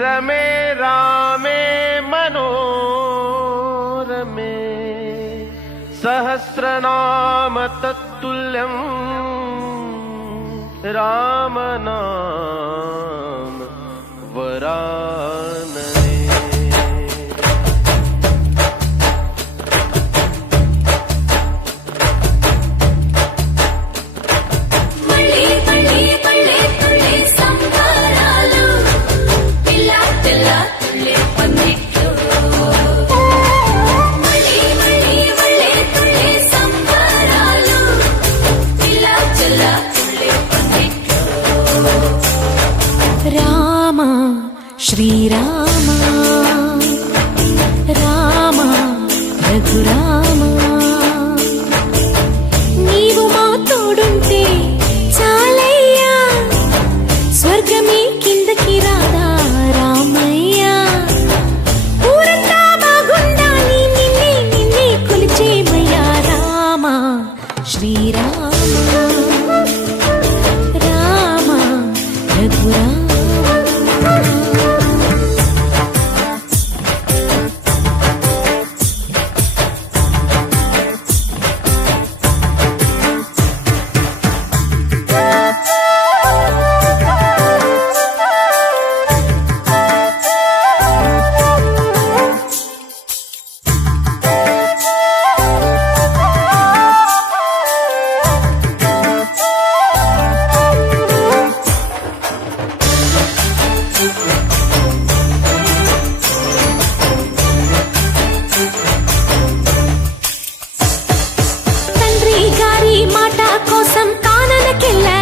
रमे रामे मनोरमे सहस्रनाम तत्तुल्यम् रामनाम वरानने శ్రీరామ రామ రఘురామ காணனுக்கில்ல.